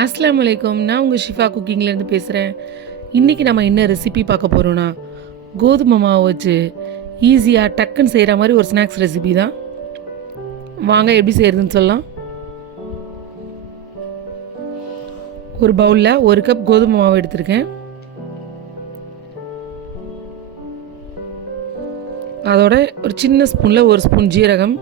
அஸ்ஸலாமு அலைக்கும். நான் உங்கள் ஷிஃபா குக்கிங்லேருந்து பேசுகிறேன். இன்றைக்கி நம்ம என்ன ரெசிபி பார்க்க போகிறோன்னா, கோதுமை மாவு வச்சு ஈஸியாக டக்குன்னு செய்கிற மாதிரி ஒரு ஸ்நாக்ஸ் ரெசிபி தான். வாங்க எப்படி செய்கிறதுன்னு சொல்லலாம். ஒரு பவுலில் 1 கப் கோதுமை மாவு எடுத்திருக்கேன். அதோட ஒரு சின்ன ஸ்பூனில் 1 ஸ்பூன் ஜீரகம்,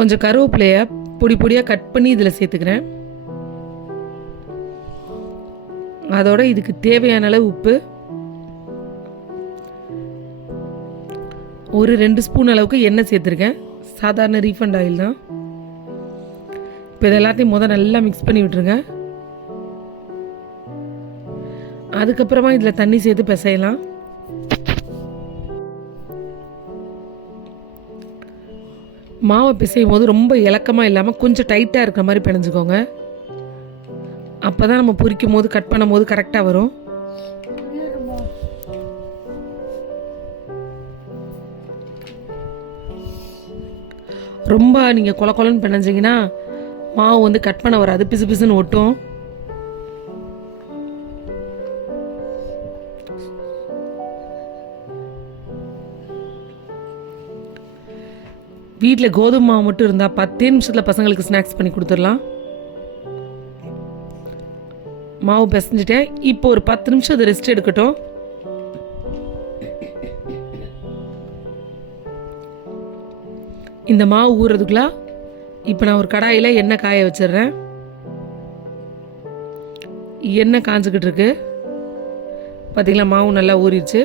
கொஞ்சம் கருவேப்பிலையை பொடி பொடியாக கட் பண்ணி இதில் சேர்த்துக்கிறேன். அதோட இதுக்கு தேவையான அளவு உப்பு, ஒரு 2 ஸ்பூன் அளவுக்கு எண்ணெய் சேர்த்துருக்கேன். சாதாரண ரீஃபண்ட் ஆயில் தான். இப்போ இது எல்லாத்தையும் நல்லா மிக்ஸ் பண்ணி விட்டுருங்க. அதுக்கப்புறமா இதில் தண்ணி சேர்த்து பிசையலாம். மாவை பிசையும் போது ரொம்ப இலக்கமாக இல்லாமல் கொஞ்சம் டைட்டாக இருக்கிற மாதிரி பிணைஞ்சிக்கோங்க. அப்போ தான் நம்ம பொரிக்கும் போது கட் பண்ணும் போது கரெக்டாக வரும். ரொம்ப நீங்கள் கொல கொலன்னு பிணைஞ்சிங்கன்னா மாவு கட் பண்ண வராது, பிசு பிசுன்னு ஒட்டும். வீட்டில் கோதுமை மாவு மட்டும் இருந்தால் 10 நிமிஷத்தில் பசங்களுக்கு ஸ்நாக்ஸ் பண்ணி கொடுத்துடலாம். மாவு பிசைஞ்சிட்டேன். இப்போ ஒரு 10 நிமிஷம் அதை ரெஸ்ட் எடுக்கட்டும். இந்த மாவு ஊறுறதுக்குள்ள இப்போ நான் ஒரு கடாயில் எண்ணெய் காய வச்சிடுறேன். எண்ணெய் காஞ்சிக்கிட்டு இருக்கு. பார்த்தீங்களா, மாவு நல்லா ஊறிடுச்சு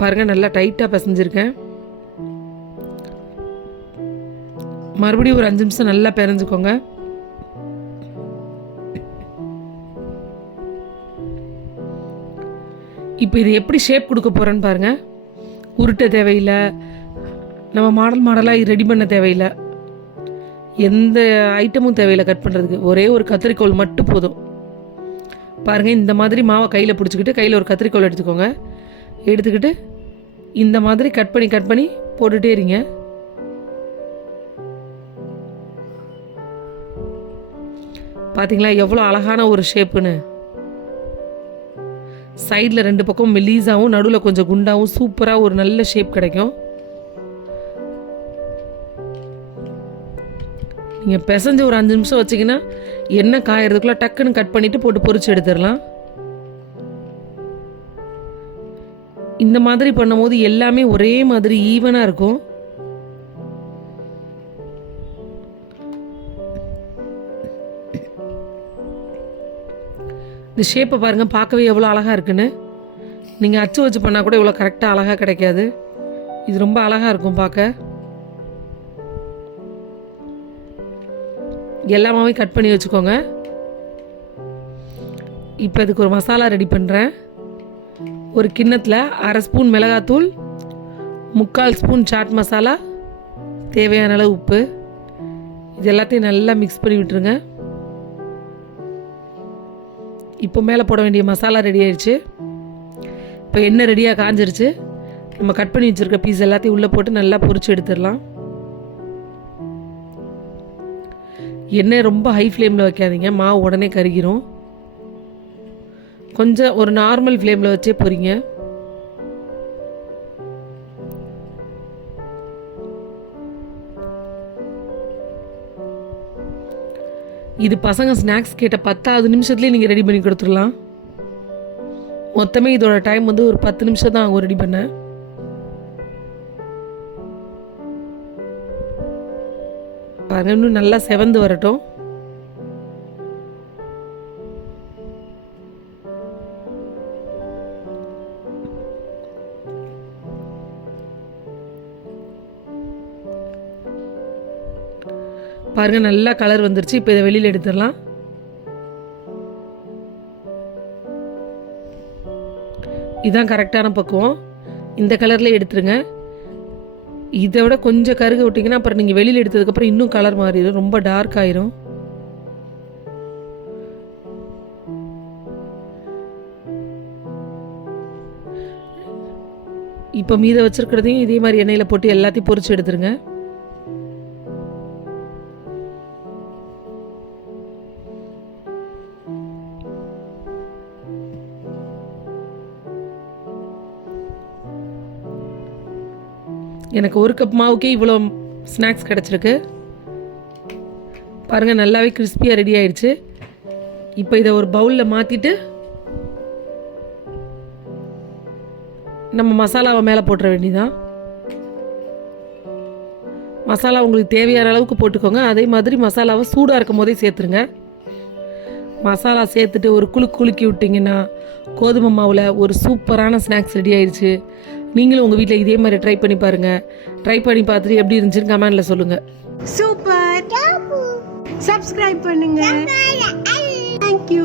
பாருங்கள். நல்லா டைட்டாக பிசைஞ்சிருக்கேன். மறுபடியும் ஒரு 5 நிமிஷம் நல்லா பிணைஞ்சுக்கோங்க. இப்போ இது எப்படி ஷேப் கொடுக்க போகிறேன்னு பாருங்கள். உருட்டை தேவையில்லை, நம்ம மாடலாக ரெடி பண்ண தேவையில்லை, எந்த ஐட்டமும் தேவையில்லை கட் பண்ணுறதுக்கு. ஒரே ஒரு கத்திரிக்கோல் மட்டும் போதும். பாருங்கள், இந்த மாதிரி மாவை கையில் பிடிச்சிக்கிட்டு கையில் ஒரு கத்திரிக்கோல் எடுத்துக்கோங்க. எடுத்துக்கிட்டு இந்த மாதிரி கட் பண்ணி போட்டுகிட்டே இருங்க. பார்த்தீங்களா எவ்வளோ அழகான ஒரு ஷேப்புன்னு. சைடில் 2 பக்கம் மெலீஸாகவும் நடுவில் கொஞ்சம் குண்டாகவும் சூப்பராக ஒரு நல்ல ஷேப் கிடைக்கும். நீங்கள் பிசைஞ்சு ஒரு 5 நிமிஷம் வச்சிங்கன்னா எண்ணெய் காயறதுக்குள்ளே டக்குன்னு கட் பண்ணிவிட்டு போட்டு பொரிச்சு எடுத்துடலாம். இந்த மாதிரி பண்ணும்போது எல்லாமே ஒரே மாதிரி ஈவனாக இருக்கும். இந்த ஷேப்பை பாருங்கள், பார்க்கவே எவ்வளோ அழகாக இருக்குன்னு. நீங்கள் அச்சு வச்சு பண்ணால் கூட இவ்வளோ கரெக்டாக அழகாக கிடைக்காது. இது ரொம்ப அழகாக இருக்கும் பார்க்க. எல்லாமே கட் பண்ணி வச்சுக்கோங்க. இப்போ இதுக்கு ஒரு மசாலா ரெடி பண்ணுறேன். ஒரு கிண்ணத்தில் 1/2 ஸ்பூன் மிளகாத்தூள், 3/4 ஸ்பூன் சாட் மசாலா, தேவையான அளவு உப்பு, இது எல்லாத்தையும் நல்லா மிக்ஸ் பண்ணி விட்டுருங்க. இப்போ மேலே போட வேண்டிய மசாலா ரெடி ஆயிடுச்சு. இப்போ எண்ணெய் ரெடியாக காஞ்சிருச்சு. நம்ம கட் பண்ணி வச்சுருக்க பீஸ் எல்லாத்தையும் உள்ளே போட்டு நல்லா பொரிச்சு எடுத்துடலாம். எண்ணெய் ரொம்ப ஹை ஃப்ளேமில் வைக்காதீங்க, மாவு உடனே கருகிரும். கொஞ்சம் ஒரு நார்மல் ஃப்ளேமில் வச்சே பொரிங்க. இது பசங்க ஸ்நாக்ஸ் கேட்ட 10வது நிமிஷத்துலேயே நீங்கள் ரெடி பண்ணி கொடுத்துடலாம். மொத்தமே இதோட டைம் ஒரு 10 நிமிஷம் தான் ஆகும் ரெடி பண்ண. பாருங்க, இன்னும் நல்லா செவந்து வரட்டும். பாருங்க, நல்லா கலர் வந்துருச்சு. இப்போ இதை வெளியில் எடுத்துடலாம். இதுதான் கரெக்டான பக்குவம். இந்த கலரில் எடுத்துருங்க. இதை விட கொஞ்சம் கருக விட்டிங்கன்னா அப்புறம் நீங்கள் வெளியில் எடுத்ததுக்கப்புறம் இன்னும் கலர் மாறிடும், ரொம்ப டார்க் ஆயிரும். இப்போ மீத வச்சிருக்கிறதையும் இதே மாதிரி எண்ணெயில் போட்டு எல்லாத்தையும் பொரிச்சு எடுத்துருங்க. எனக்கு ஒரு கப் மாவுக்கே இவ்வளோ ஸ்நாக்ஸ் கிடச்சிருக்கு பாருங்கள். நல்லாவே கிறிஸ்பியாக ரெடி ஆயிடுச்சு. இப்போ இதை ஒரு பவுலில் மாற்றிட்டு நம்ம மசாலாவை மேலே போட்டுற வேண்டியதான். மசாலா உங்களுக்கு தேவையான அளவுக்கு போட்டுக்கோங்க. அதே மாதிரி மசாலாவை சூடாக இருக்கும் போதே சேர்த்துருங்க. மசாலா சேர்த்துட்டு ஒரு குலுக்கி விட்டிங்கன்னா கோதுமை மாவில் ஒரு சூப்பரான ஸ்நாக்ஸ் ரெடி ஆயிடுச்சு. நீங்களும் உங்கள் வீட்டில் இதே மாதிரி ட்ரை பண்ணி பாருங்கள். ட்ரை பண்ணி பார்த்துட்டு எப்படி இருந்துச்சுன்னு கமெண்டில் சொல்லுங்கள். சூப்பர். சப்ஸ்கிரைப் பண்ணுங்க. தேங்க்யூ.